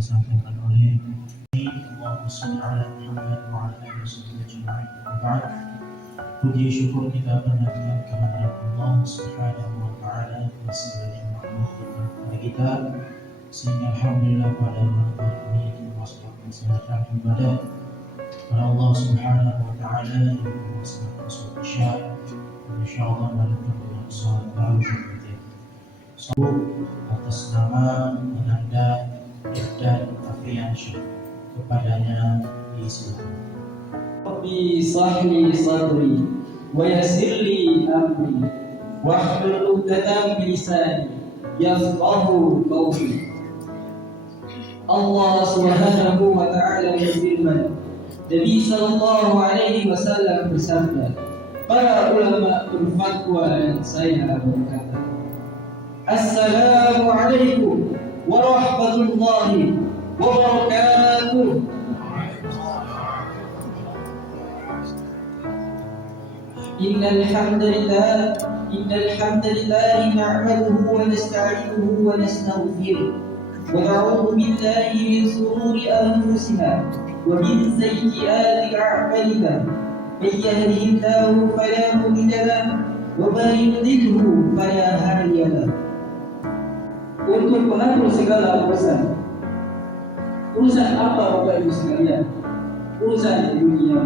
disampaikan oleh Allahumma shalli ala Muhammad wa ala alihi wasallam ajma'in. Ba'd, puji syukur kita panjatkan kehadirat Allah Subhanahu wa taala atas segala nikmat kepada kita, sehingga alhamdulillah pada malam hari ini kita masuk kesehatan ibadah kepada Allah Subhanahu wa taala yang melaksanakan sholat Isya. Insyaallah melanjutkan dengan sholat tarawih. Atas nama Ananda Irdan Afriansyah, kepadanya disilakan. Rabbi sahli sadri wa yassirli amri wahlul 'uqdatam min lisani yafqahu qawli. Allah Subhanahu wa taala berfirman, Nabi sallallahu alaihi wasallam bersabda, para ulama berfatwa dan saya berkata, Assalamualaikum warahmatullahi wabarakatuh. Innal hamdalillah nahmaduhu wa nasta'inuhu wa nastaghfiruh wa na'udzu billahi min shururi anfusina wa min sayyiati a'malina. Man yahdihillahu fala mudilla lahu wa man yudlilhu fala hadiya lahu. Untuk mengatur segala urusan. Urusan apa Bapak Ibu sekalian? Urusan dunia.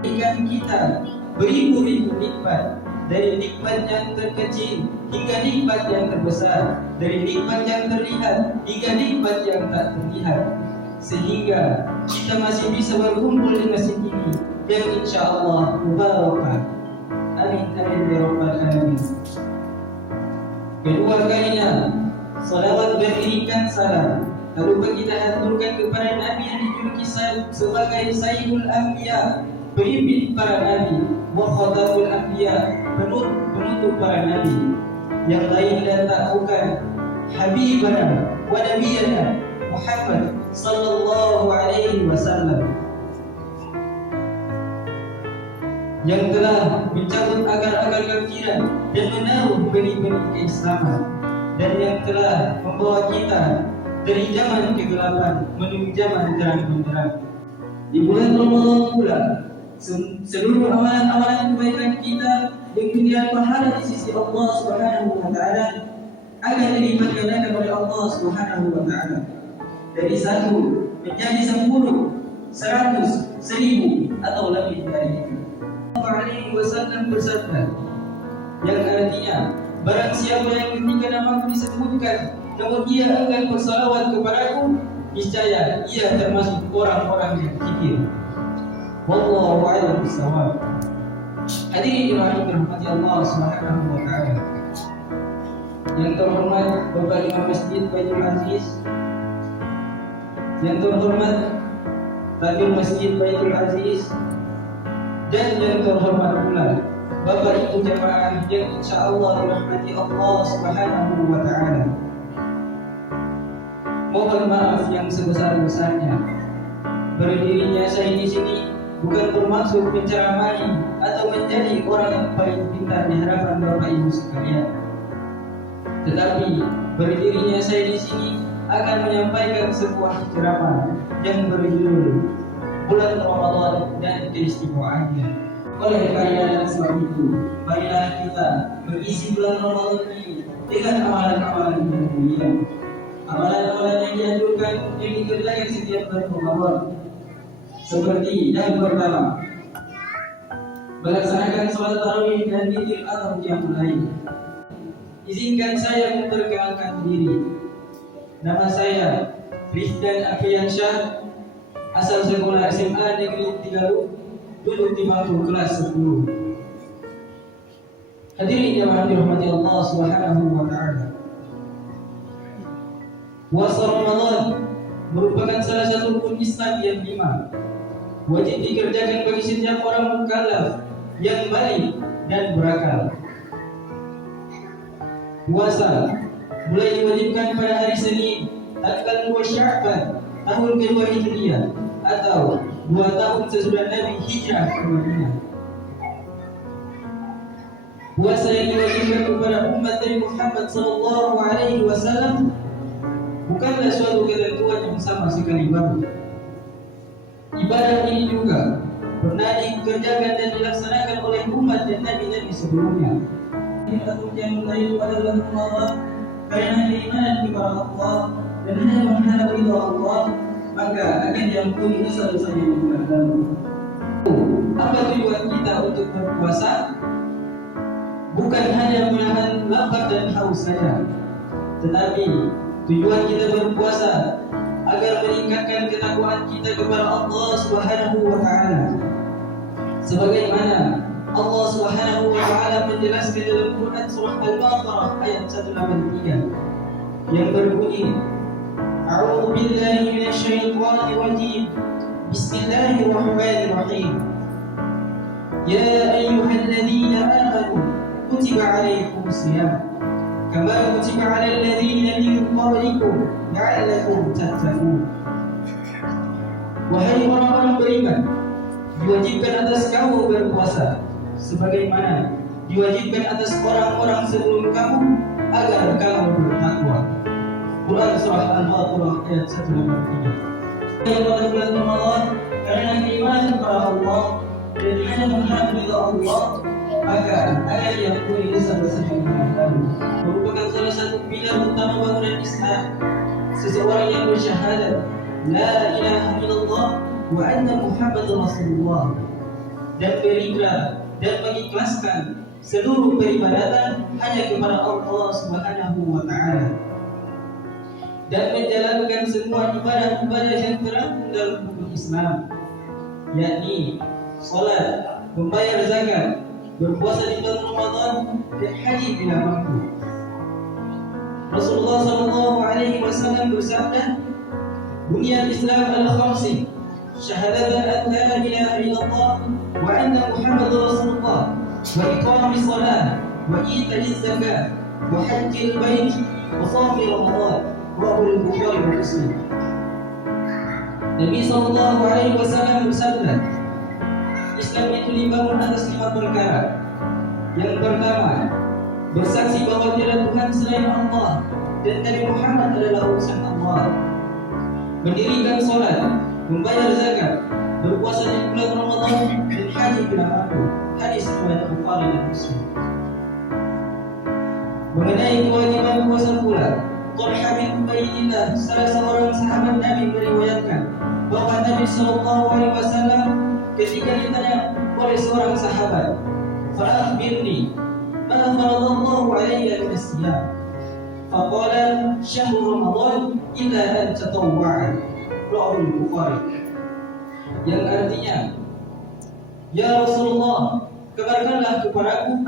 Berikan kita beribu-ribu nikmat, dari nikmat yang terkecil hingga nikmat yang terbesar, dari nikmat yang terlihat hingga nikmat yang tak terlihat, sehingga kita masih bisa berkumpul di masjid ini yang insyaallah mubarakah. Amin amin ya rabbal alamin. Kedua kalinya salawat beriringkan salam, lalu kita haturkan kepada Nabi yang dijuluki sebagai Sayyidul Anbiya, pemimpin para nabi, wa khatamul anbiya, penutup para nabi, yang lain dan tak bukan Habibana wa Nabiyana Muhammad sallallahu alaihi wasallam, yang telah mencabut agar-agar kafiran dan menaruh benih-benih keislaman, dan yang telah membawa kita dari zaman kegelapan menuju zaman terang benderang. Di bulan Ramadan pula, seluruh amalan-amalan kebaikan kita yang dilihat pahala di sisi Allah Subhanahu wa taala akan dilipat gandakan oleh Allah Subhanahu wa taala. Dari 1 menjadi 10, 100, 1000 atau lebih dari itu. Allah alaihi wasallam bersabda, yang artinya, barang siapa yang ketika namaku disebutkan namun dia akan bersalawat kepadaku, niscaya ia termasuk orang-orang yang zikir. Wallahu a'lam bishawab. Hadirin yang dirahmati Allah Subhanahu wa taala. Yang terhormat Bapak Imam Masjid Baitul Aziz, yang terhormat Takmir Masjid Baitul Aziz, dan yang terhormat pula Bapak Ibu jemaah yang insyaallah dirahmati Allah Subhanahu wa taala. Mohon maaf yang sebesar-besarnya. Berdirinya saya di sini bukan bermaksud menceramai atau menjadi orang yang paling pintar di hadapan Bapak Ibu sekalian. Tetapi berdirinya saya di sini akan menyampaikan sebuah ceramah yang berjudul Bulan Ramadan dan Keistimewaannya. Oleh karena sebab itu, marilah kita mengisi bulan Ramadan ini dengan amalan-amalan yang mulia. Amalan-amalan yang dianjurkan yang dikerjakan setiap bulan Ramadan, seperti yang pertama, melaksanakan sholat tarawih dan witir atau qiyamul lail. Izinkan saya memperkenalkan diri. Nama saya Rizdan Afriansyah, asal sekolah SMA Negeri 3 duduk di bangku kelas 10. Hadirin yang dirahmati Allah Subhanahu wa taala. Puasa Ramadan merupakan salah satu rukun Islam yang 5, wajib dikerjakan bagi setiap orang mukallaf yang baligh dan berakal. Puasa mulai diwajibkan pada hari Senin tanggal 2 Sya'ban tahun kedua Hijriah atau 2 tahun sesudah Nabi hijrah ke Madinah. Puasa yang diwajibkan kepada umat Nabi Muhammad sallallahu alaihi wasallam bukanlah suatu ketentuan yang yang sama sekali baru. Ibadah ini juga pernah dikerjakan dan dilaksanakan oleh umat dan nabi-nabi sebelumnya. Yang itu adalah Allah karena keimanan kepada Allah dan hanya mengharap ridha Allah, maka akan diampuni dosa-dosa yang telah lalu. Apa tujuan kita untuk berpuasa? Bukan hanya menahan lapar dan haus saja, tetapi tujuan kita berpuasa agar meningkatkan ketakwaan kita kepada Allah Subhanahu wa taala. Sebagaimana Allah Subhanahu wa taala menjelaskan dalam Quran surah Al-Baqarah ayat 183 yang berbunyi, A'udzu billahi minasyaitonir rajim. Bismillahirrahmanirrahim. Ya ayyuhalladzina amanu kutiba 'alaikumus-shiyam kama kutiba 'alal ladzina min qablikum la'allakum tattaqun. Wahai orang-orang beriman, diwajibkan atas kamu berpuasa sebagaimana diwajibkan atas orang-orang sebelum kamu agar kamu bertakwa. Quran surah Al-Baqarah ayat 183. Yang pada bulan Ramadan karena keimanan kepada Allah dan hanya mengharap ridha Allah, maka akan diampuni dosa-dosa yang telah lalu. Merupakan salah satu pilar utama bangunan Islam. Seseorang yang bersyahadat la ilaha illallah wa anna Muhammadar Rasulullah dan berikrar dan mengikhlaskan seluruh peribadatan hanya kepada Allah Subhanahu wa taala dan menjalankan semua ibadah-ibadah yang terangkum dalam hukum Islam, yakni salat, membayar zakat, berpuasa di bulan Ramadan dan haji bila mampu. Rasulullah sallallahu alaihi wasallam bersabda, "Bunyan Islam al-khamsi, syahadatan an la ilaha illallah wa anna Muhammadar Rasulullah, wa iqamis shalah, wa ita'iz zakat, wa hajjil bait, wa shaumi Ramadan." Rawahul Bukhari wa Muslim. Nabi sallallahu alaihi wasallam bersabda, Islam itu dibangun atas 5 perkara. Yang pertama, bersaksi bahwa tiada Tuhan selain Allah dan Nabi Muhammad adalah utusan Allah. Mendirikan salat, membayar zakat, berpuasa di bulan Ramadan dan haji bila mampu. Hadis riwayat Bukhari dan Muslim. Mengenai kewajiban puasa pula, Talha bin Ubaidillah, salah seorang sahabat Nabi, meriwayatkan bahwa Nabi sallallahu alaihi wasallam ketika ditanya oleh seorang sahabat, "Fa'akhbirni, ma faradallahu alayya min as-siyam?" Faqala, "Syahrul Ramadan illa an tatawwa'a." Rawahul Bukhari. Yang artinya, "Ya Rasulullah, kabarkanlah kepadaku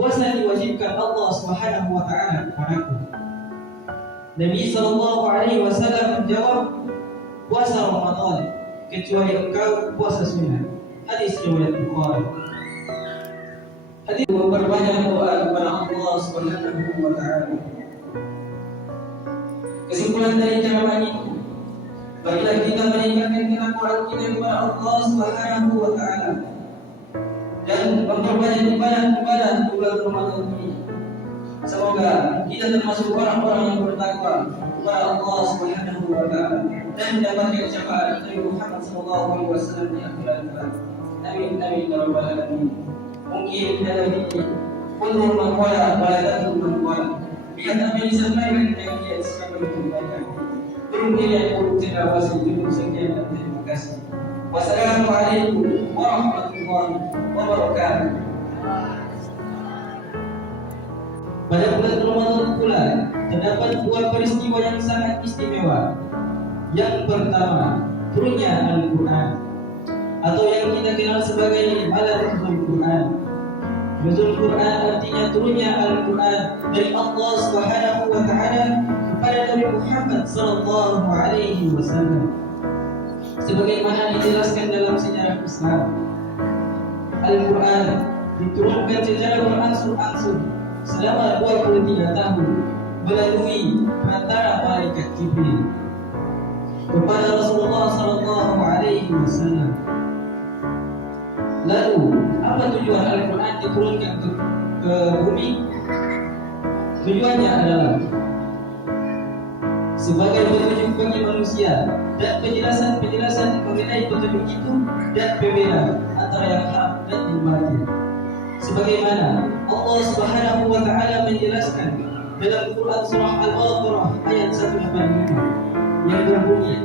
puasa diwajibkan Allah Subhanahu wa taala kepadaku." Nabi sallallahu alaihi wasallam menjawab, "Puasa Ramadan kecuali engkau puasa sunnah." Hadis riwayat Bukhari. Hadis memperbanyak doa kepada Allah Subhanahu wa taala. Kesimpulan dari ceramah ini, marilah kita meningkatkan ketakwaan kita kepada Allah Subhanahu wa taala dan memperbanyak ibadah-ibadah di bulan Ramadan ini. Semoga kita termasuk orang-orang yang bertakwa kepada Allah Subhanahu wa taala dan mendapatkan syafaat dari Muhammad sallallahu alaihi wasallam di akhirat kelak. Amin amin ya rabbal alamin. Mungkin dalam ini kullu man qala wa la tadru man qala. Biar apa yang disampaikan yang dia sebagai pembaca. Berhubung yang buruk tidak wasi cukup sekian dan terima kasih. Wassalamualaikum warahmatullahi wabarakatuh. Pada bulan Ramadan pula terdapat 2 peristiwa yang sangat istimewa. Yang pertama, turunnya Al-Quran atau yang kita kenal sebagai Al-Nuzul Quran. Nuzul Quran artinya turunnya Al-Quran dari Allah Subhanahu wa taala kepada Nabi Muhammad sallallahu alaihi wasallam. Sebagaimana dijelaskan dalam sejarah Islam, Al-Quran diturunkan secara berangsur-angsur selama 23 tahun melalui perantara malaikat Jibril kepada Rasulullah sallallahu alaihi wasallam. Lalu, apa tujuan Al-Quran diturunkan ke bumi? Tujuannya adalah sebagai petunjuk bagi manusia manusia dan penjelasan mengenai petunjuk itu dan pembeda antara yang hak dan yang batil. Sebagaimana Allah Subhanahu wa taala menjelaskan dalam Quran surah Al-Baqarah ayat 185 yang berbunyi,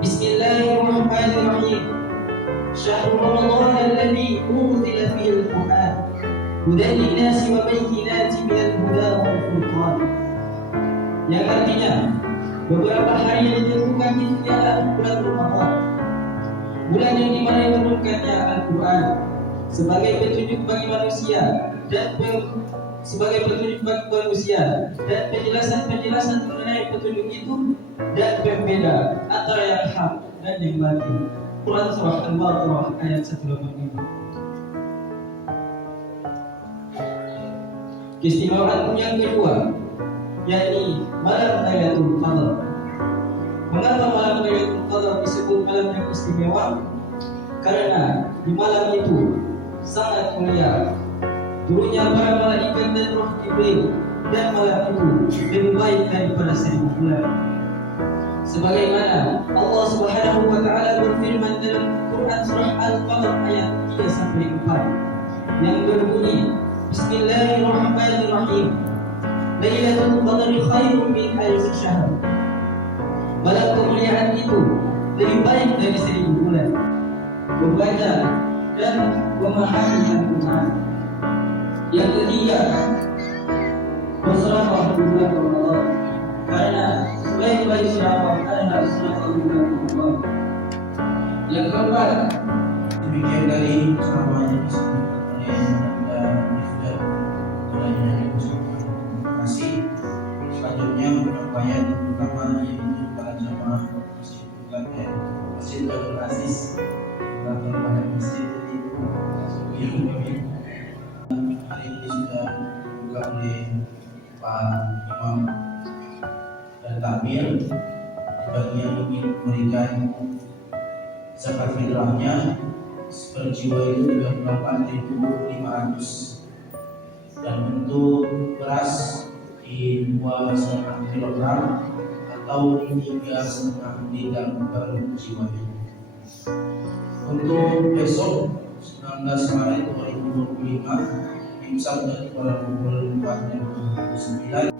Bismillahirrahmanirrahim. Syahrul Ramadan alladzi unzila fihi al-Qur'an hudan lin-nasi wa bayyinatin minal huda wal furqan. Yang artinya beberapa hari yang ditentukan itu adalah bulan Ramadan, bulan yang dimana diturunkannya Al-Quran sebagai petunjuk bagi manusia dan penjelasan mengenai petunjuk itu dan pembeda antara yang hak dan yang batil. Quran surah Al-Baqarah ayat 185. Keistimewaan yang kedua, yakni malam Lailatul Qadar. Mengapa malam Lailatul Qadar disebut malam yang istimewa? Karena di malam itu sangat mulia turunnya para malaikat dan roh Jibril, dan malam itu lebih baik daripada 1000 bulan. Sebagaimana Allah Subhanahu wa taala berfirman dalam Quran surah Al-Qamar ayat 3-4 yang berbunyi, Bismillahirrahmanirrahim. Lailatul Qadri khairun min alfi syahr. Malam kemuliaan itu lebih baik dari 1000 bulan. Membaca dan memahami Al-Quran. Yang ketiga, bersedekah di bulan Ramadan, karena selain bersedekah adalah sedekah di bulan Ramadan. Yang keempat, Demikian dari semuanya disebutkan oleh Anda Mifdal kepadanya Ibu Subhanahu. Terima kasih. Selanjutnya penyampaian pertama yaitu para jamaah Masjid Bukaten Masjid Abdul Aziz atau pada Masjid itu yang kami hari ini sudah dibuka oleh Pak Imam dan takmir bagi yang ingin memberikan zakat fitrahnya per jiwa itu 38.500 dan untuk beras di 2,5 kilogram atau 3,5 liter per jiwanya. Untuk besok 19 Maret 2025 imsak dari pada pukul 4.29.